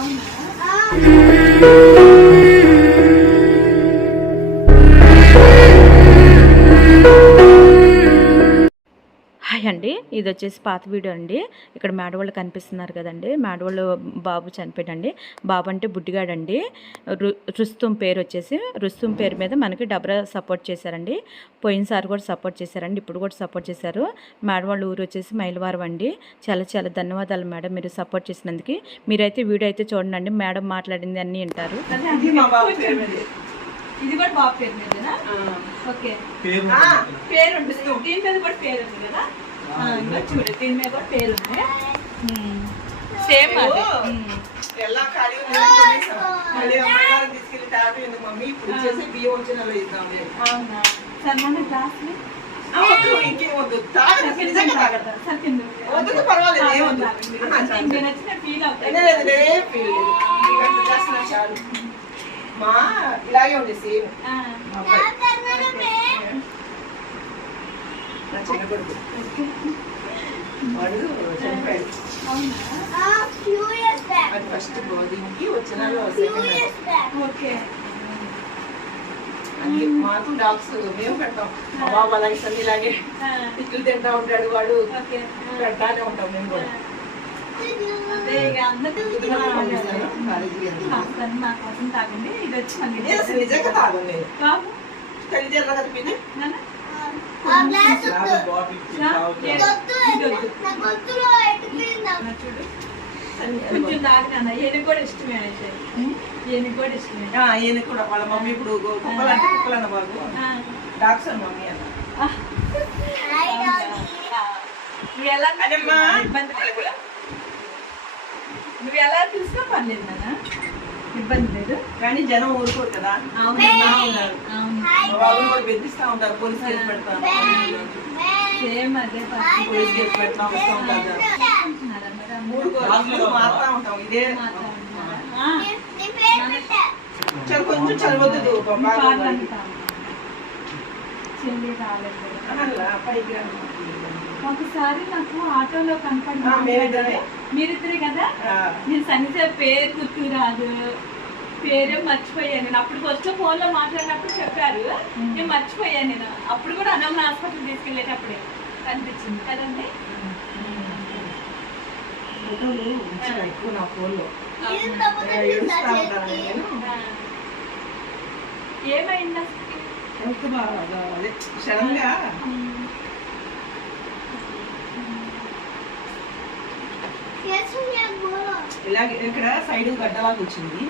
关门 hi అండి. ఇది వచ్చేసి పాత వీడియో అండి. ఇక్కడ మేడవాళ్ళు కనిపిస్తున్నారు కదండి. మేడవాళ్ళు బాబు చనిపోయాడండి. బాబు అంటే బుడ్డిగాడండి. రు రుస్తుం పేరు వచ్చేసి రుస్తుం పేరు మీద మనకి డబ్రా సపోర్ట్ చేశారండి. పోయినసారి కూడా సపోర్ట్ చేశారండి. ఇప్పుడు కూడా సపోర్ట్ చేశారు. మేడవాళ్ళ ఊరు వచ్చేసి మైలవారం అండి. చాలా చాలా ధన్యవాదాలు మేడం మీరు సపోర్ట్ చేసినందుకు. మీరైతే వీడియో అయితే చూడండి. మేడం మాట్లాడింది అన్నీ వింటారు. ఇది మీద. కూడా బాబు పేరు మీదేనా ఓకే. పేరు ఆ, పేరు ఉంటుంది? దీని మీద కూడా పేరు ఉంది కదా? ఇదిగో చూడు దీని మీద పేరు సేమ్ అదే. ఎలా ఖాళీ. మళ్ళీ తీసుకెళ్ళి మమ్మీ ఇప్పుడు ఇచ్చేసి బియ్యం వచ్చిన ఇద్దాం అవునా? క్లాస్ ఇంకేం. మా ఇలాగే ఉంది సేమ్ చిన్న కొడుకు వాడు చనిపోయాడు అవునా అది ఫస్ట్ దీనికి వచ్చిన సెకండ్ ఓకే అన్ని మాకు డాగ్స్ మేము పెడతాం మా బాబు అలాగే సన్ని ఇలాగే తిట్లు తింటా ఉంటాడు వాడు పెడతానే ఉంటాం మేము కూడా తాగండి ఇది వచ్చి మళ్ళీ నిజంగా బాబు కలిసి కొంచెం తాగినా ఈయనకు కూడా ఇష్టమే అయితే. ఈయనకు కూడా ఇష్టమే. కూడా. వాళ్ళ మమ్మీ ఇప్పుడు కుక్కలు అంటే కుక్కలు అన్న బాబు. ఆ, డాగ్స్ అన్న మమ్మీ అన్న. ఆ. నువ్వు ఎలా. ఇబ్బంది నువ్వు ఎలా చూసినా పర్లేదు నాన్న. ఇబ్బంది లేదు. కానీ జనం ఊరుకోరు కదా. బాబుని కూడా బెదిరిస్తా ఉంటారు. పోలీస్ కేసు పెడతాను సేమ్ అదే పరిస్థితి. పోలీస్ కేసు పెడతా వస్తూ ఉంటారు. మారుతా ఉంటాం. ఇదే. కొంచెం చదవద్దు. చెల్లి రాలేదు. ఒకసారి నాకు ఆటోలో కనపడి ఆ, మేమిద్దరే. మీరిద్దరే కదా? నేను సన్నిసే పేరు గుర్తు రాదు పేరే మర్చిపోయాను నేను. అప్పుడు ఫస్ట్ ఫోన్లో మాట్లాడినప్పుడు చెప్పారు. నేను మర్చిపోయాను నేను. అప్పుడు కూడా అన్నమ్మ హాస్పిటల్ తీసుకెళ్ళేటప్పుడే కనిపించింది. కదండి? ఎక్కువ నా ఫోన్లో. ఏమైంది అదే సడన్గా ఇలాగే ఇక్కడ సైడ్ గడ్డలాగా వచ్చింది.